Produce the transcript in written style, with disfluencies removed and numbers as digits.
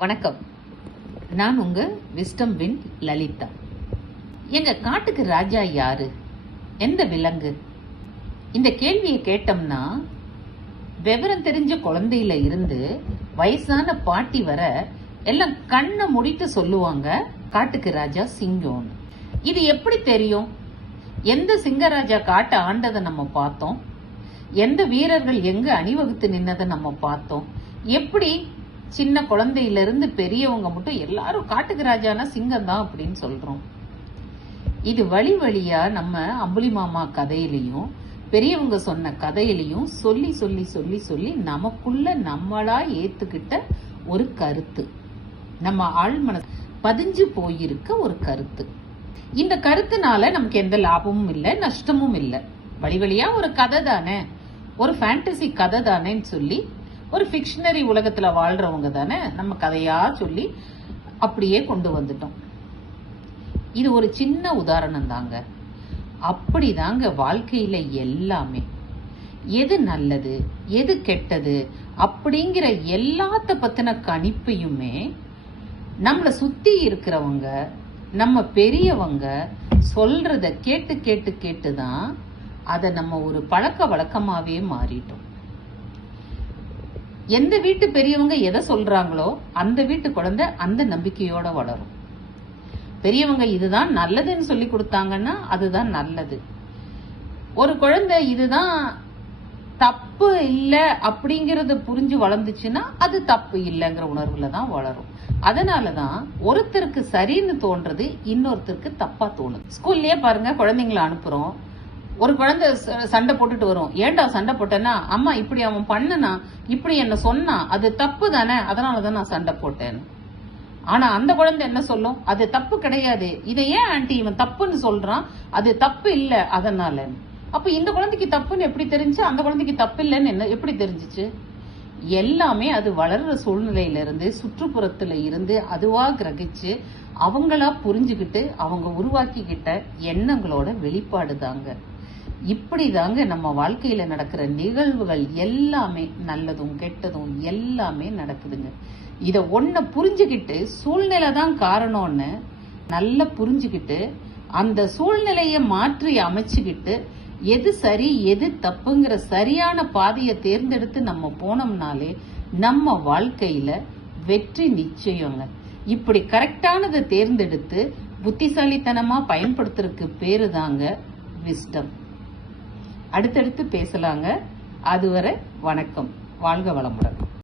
வணக்கம். நான் உங்க விஸ்டம் வின் லலிதா. எங்க காட்டுக்கு ராஜா யாரு? எந்த விலங்கு? இந்த கேள்வியை கேட்டோம்னா விவரம் தெரிஞ்ச குழந்தையில இருந்து வயசான பாட்டி வர எல்லாம் கண்ணை மூடிட்டு சொல்லுவாங்க காட்டுக்கு ராஜா சிங்கம்னு. இது எப்படி தெரியும்? எந்த சிங்கராஜா காட்டை ஆண்டதை நம்ம பார்த்தோம், எந்த வீரர்கள் எங்க அணிவகுத்து நின்னதை நம்ம பார்த்தோம். எப்படி சின்ன குழந்தையில இருந்து பெரியவங்க மட்டும் எல்லாரும் காட்டுக்கு ராஜானா சிங்கம் தான் அப்படின்னு சொல்றோம். இது வழி வழியா நம்ம அம்புலி மாமா கதையிலையும் பெரியவங்க சொன்ன கதையிலையும் சொல்லி சொல்லி சொல்லி சொல்லி நமக்குள்ள நம்மளா ஏத்துக்கிட்ட ஒரு கருத்து, நம்ம ஆழ்மன பதிஞ்சு போயிருக்க ஒரு கருத்து. இந்த கருத்துனால நமக்கு எந்த லாபமும் இல்லை, நஷ்டமும் இல்லை. வழி வழியா ஒரு கதை தானே, ஒரு ஃபேண்டசி கதை தானேன்னு சொல்லி ஒரு ஃபிக்ஷனரி உலகத்துல வாழ்றவங்க தானே நம்ம கதையா சொல்லி அப்படியே கொண்டு வந்துட்டோம். இது ஒரு சின்ன உதாரணம் தாங்க. அப்படிதாங்க வாழ்க்கையில எல்லாமே, எது நல்லது எது கெட்டது அப்படிங்கிற எல்லாத்த பத்தின கணிப்பையுமே நம்மள சுத்தி இருக்கிறவங்க, நம்ம பெரியவங்க சொல்றத கேட்டு கேட்டு கேட்டுதான் அதை நம்ம ஒரு பழக்க வழக்கமாவே மாறிட்டோம். எந்த வீட்டு பெரியவங்க எதை சொல்றாங்களோ அந்த வீட்டு குழந்தை அந்த நம்பிக்கையோட வளரும். பெரியவங்க இதுதான் நல்லதுன்னு சொல்லி கொடுத்தாங்கன்னா அதுதான் நல்லது. ஒரு குழந்தை இதுதான் தப்பு இல்லை அப்படிங்கறது புரிஞ்சு வளர்ந்துச்சுன்னா அது தப்பு இல்லைங்கிற உணர்வுல தான் வளரும். அதனாலதான் ஒருத்தருக்கு சரின்னு தோன்றது இன்னொருத்தருக்கு தப்பா தோணுது. ஸ்கூல்லயே பாருங்க, குழந்தைங்களை அனுப்புறோம், ஒரு குழந்தை சண்டை போட்டுட்டு வரும். ஏண்டா சண்டை போட்டேன்னா, அம்மா இப்படி அவன் பண்ணுனா, இப்படி என்ன சொன்னா, அது தப்பு தானே, அதனாலதான் நான் சண்டை போட்டேன். ஆனா அந்த குழந்தை என்ன சொல்லும்? அது தப்பு கிடையாது, இதை ஏன் ஆண்டி இவன் தப்புன்னு சொல்றான், அது தப்பு இல்ல அதனால. அப்ப இந்த குழந்தைக்கு தப்புன்னு எப்படி தெரிஞ்சு, அந்த குழந்தைக்கு தப்பு இல்லைன்னு என்ன எப்படி தெரிஞ்சிச்சு? எல்லாமே அது வளர்ற சூழ்நிலையில இருந்து, சுற்றுப்புறத்துல இருந்து அதுவா கிரகிச்சு அவங்களா புரிஞ்சுக்கிட்டு அவங்க உருவாக்கிக்கிட்ட எண்ணங்களோட வெளிப்பாடு தாங்க. இப்படிதாங்க நம்ம வாழ்க்கையில நடக்கிற நிகழ்வுகள் எல்லாமே, நல்லதும் கெட்டதும் எல்லாமே நடக்குதுங்க. இத ஒன்ன புரிஞ்சுக்கிட்டு சூழ்நிலை தான் காரணம்னு நல்லா புரிஞ்சுக்கிட்டு அந்த சூழ்நிலைய மாற்றி அமைச்சுக்கிட்டு எது சரி எது தப்புங்கிற சரியான பாதையை தேர்ந்தெடுத்து நம்ம போனோம்னாலே நம்ம வாழ்க்கையில வெற்றி நிச்சயங்க. இப்படி கரெக்டானதை தேர்ந்தெடுத்து புத்திசாலித்தனமா பயன்படுத்துறதுக்கு பேரு தாங்க விஸ்டம். அடுத்தடுத்து பேசலாங்க. அதுவரை வணக்கம். வாழ்க வளமுடன்.